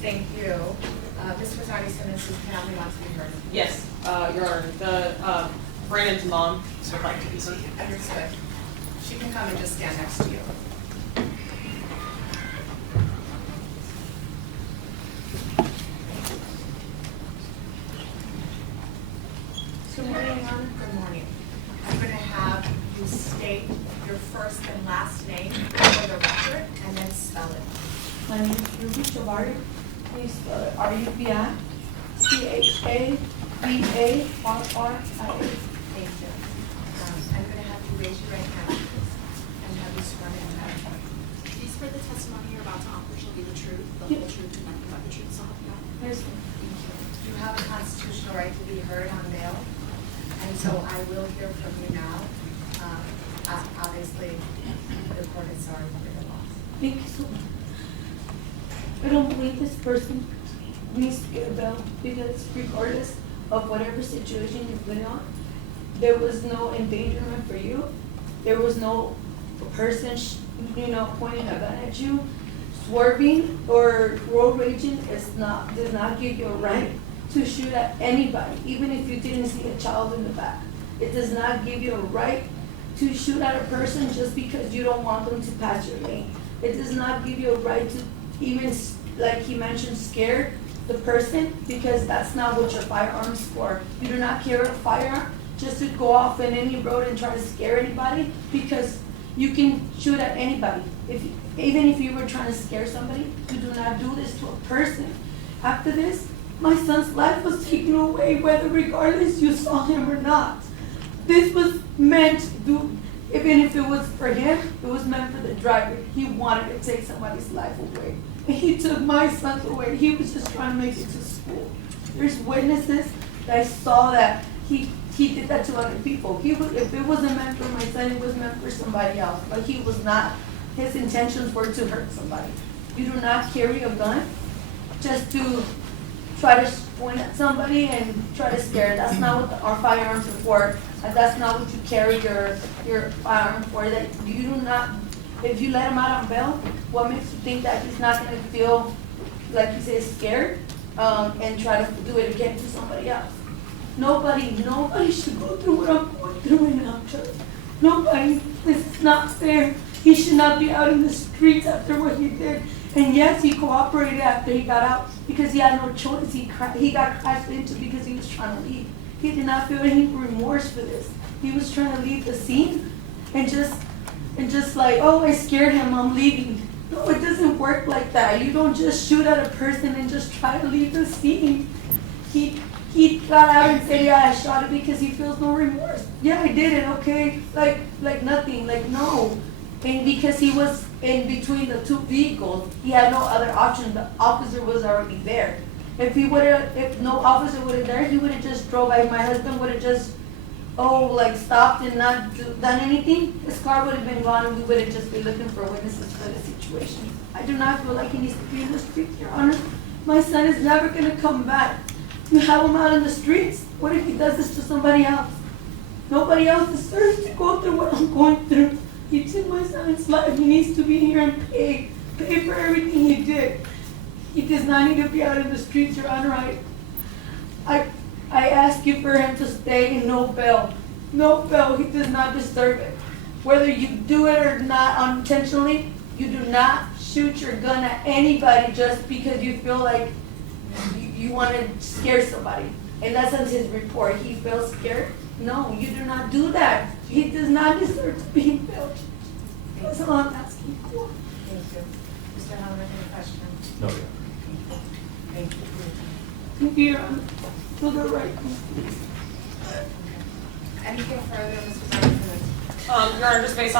Thank you. Ms. Rosati's his family wants to be heard. Yes, Your Honor, Brandon's mom would like to be heard. Understood. She can come and just stand next to you. Good morning, Your Honor. Good morning. I'm going to have you state your first and last name for the record and then spell it. My name is Rubi Chavarria. Please spell it R-U-B-I-C-H-A-V-A-R-R-I-A. Thank you. I'm going to have you raise your right hand and have you sworn in. Do you swear the testimony you're about to offer shall be the truth, the Yep. whole truth, and nothing but the truth, so help you God? Yes, ma'am. You have a constitutional right to be heard on bail, and so I will hear from you now. Obviously, the court is sorry for your loss. Thank you so much. I don't believe this person needs to get a bail because regardless of whatever situation you've been on, there was no endangerment for you. There was no person, pointing a gun at you. Swerving or road raging does not give you a right to shoot at anybody, even if you didn't see a child in the back. It does not give you a right to shoot at a person just because you don't want them to pass your lane. It does not give you a right to even, like he mentioned, scare the person, because that's not what your firearm's for. You do not carry a firearm just to go off in any road and try to scare anybody, because you can shoot at anybody. Even if you were trying to scare somebody, you do not do this to a person. After this, my son's life was taken away, whether regardless you saw him or not. This was meant to do, even if it was for him, it was meant for the driver. He wanted to take somebody's life away. And he took my son's away. He was just trying to make it to school. There's witnesses that I saw that he did that to other people. If it wasn't meant for my son, it was meant for somebody else. But he was not, his intentions were to hurt somebody. You do not carry a gun just to try to point at somebody and try to scare. That's not what our firearms are for. And that's not what you carry your firearm for. That you do not, if you let him out on bail, what makes you think that he's not going to feel, like you say, scared and try to do it again to somebody else? Nobody should go through what I'm going through right now, Judge. Nobody. This is not fair. He should not be out in the streets after what he did. And yes, he cooperated after he got out because he had no choice. He got crashed into because he was trying to leave. He did not feel any remorse for this. He was trying to leave the scene and just like, oh, I scared him, I'm leaving. No, it doesn't work like that. You don't just shoot at a person and just try to leave the scene. He got out and said, yeah, I shot it because he feels no remorse. Yeah, I did it, okay. Like nothing, like no. And because he was in between the two vehicles, he had no other option. The officer was already there. If no officer would have there, he would have just drove by. My husband would have just, stopped and not done anything. His car would have been gone and we would have just been looking for witnesses for the situation. I do not feel like he needs to be in the streets, Your Honor. My son is never going to come back. You have him out in the streets. What if he does this to somebody else? Nobody else deserves to go through what I'm going through. He took my son's life. He needs to be here and pay for everything he did. He does not need to be out in the streets, Your Honor. I ask you for him to stay in no bail. No bail. He does not deserve it. Whether you do it or not unintentionally, you do not shoot your gun at anybody just because you feel like you want to scare somebody. And that's on his report. He feels scared. No, you do not do that. He does not deserve to be in jail. That's all I'm asking for. Thank you. Mr. Halloran, any questions? No. Thank you. Thank you, Your Honor. To the right. Anything further, Mr. President? Your Honor, just based on